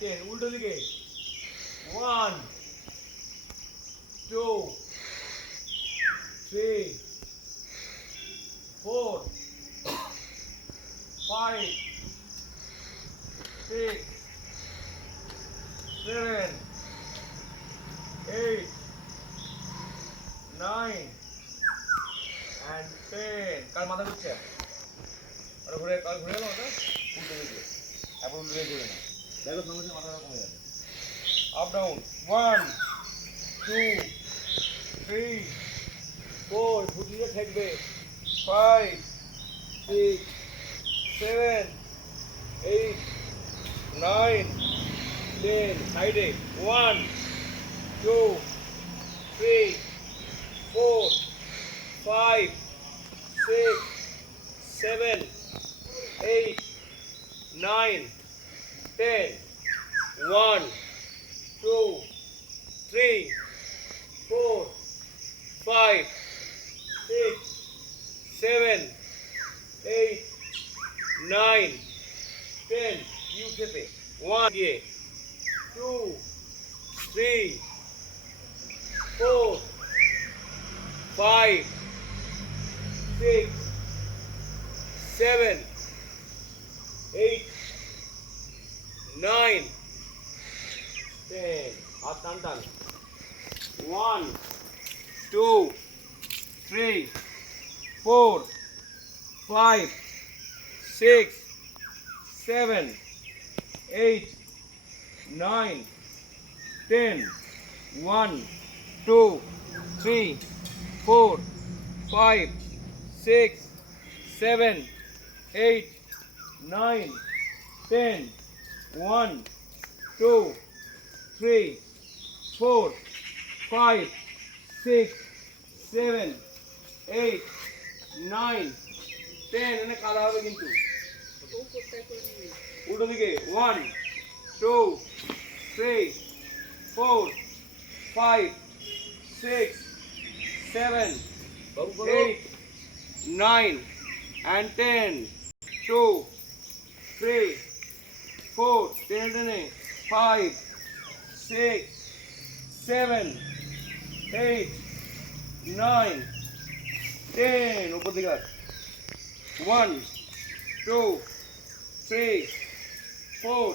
10 উল্টো দিকে 1 2 3 4 5 6 7 8 9 and 10 কাল মাথা ঘুরছে আর ঘুরে কাল ঘুরে গেল ওটা উল্টো দিকে এখন উল্টো দিকে না দেখো তোমার মাথাটা কমে যাবে আপ ডাউন 1 2 3 4 ফুটিয়ে থাকবে 5 6 7 8 9 10 সাইডে 1 2 3 4 5 6 7 8 9 10 1 2 3 4 5 6 7 8 9 10 you tip it 1 yeah 2 3 4 5 6 7 8 9 10 হাত টান টান 1 2 3 4 5 6 7 8 9 10 1 2 3 4 5 6 7 8 9 10 1 2 3 4 5 6 7 8 9 10 এনে কাদা হবে কিন্তু উল্টো দিকে 1 2 3 4 5 6 7 8 9 and 10 2 3 4 10 5 6 7 8 9 10 ऊपर दिखा 1 2 3 4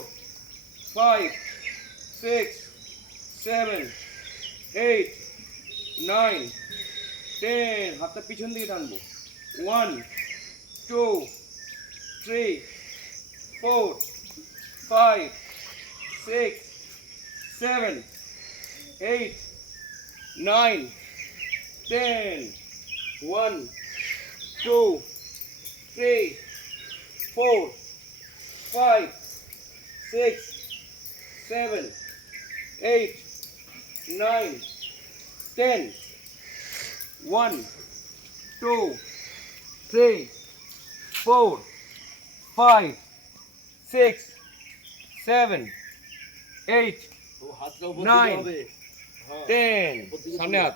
5 6 7 8 9 10 হাতটা পিছন দিকে টানবো 1 2 3 4 5 6 7 8 9 10 1 2 3 4 5 6 7 8 9 10 1 2 3 4 5 6 7 8 9 10 सामने हाथ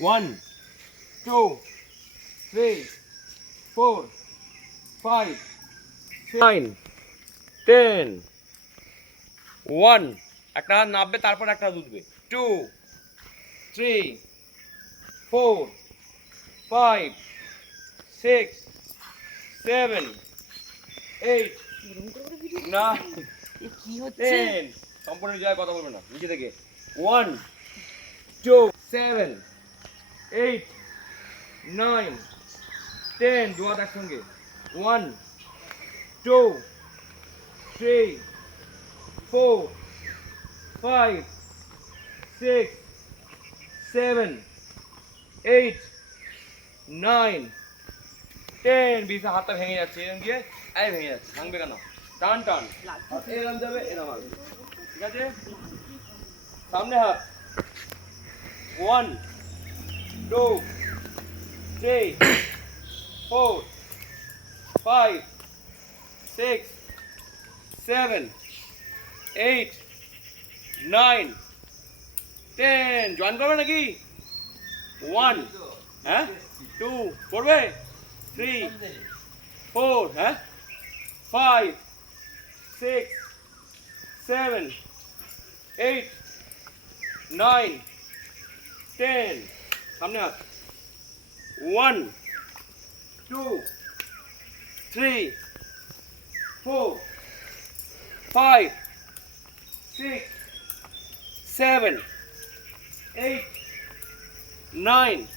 1 2 3 4 5 9 10 1 একটা হাত নামবে তারপর একটা হাত উঠবে 2 3 4 5 6 7 8 9 কি হচ্ছে 10 সম্পূর্ণ জায়গায় কথা বলবে না নিচে থেকে 1 2 7 8 9 10 দু হাত একসঙ্গে 1 2 3 4 5 6 7 8 9 10 বিশা হাতটা ভেঙে যাচ্ছে এরকম দিয়ে এই ভেঙে যাচ্ছে ভাঙবে কেন টান টান এরকম যাবে এরকম আসবে ঠিক আছে সামনে হাত 1 2 3 4 5 6 7 8 9 10 জয়েন করবে নাকি 1 হ্যাঁ 2 করবে 3 4 হ্যাঁ 5 6 7 8 9 10 সামনে হাত 1 2 3 4 5 6 7 8 9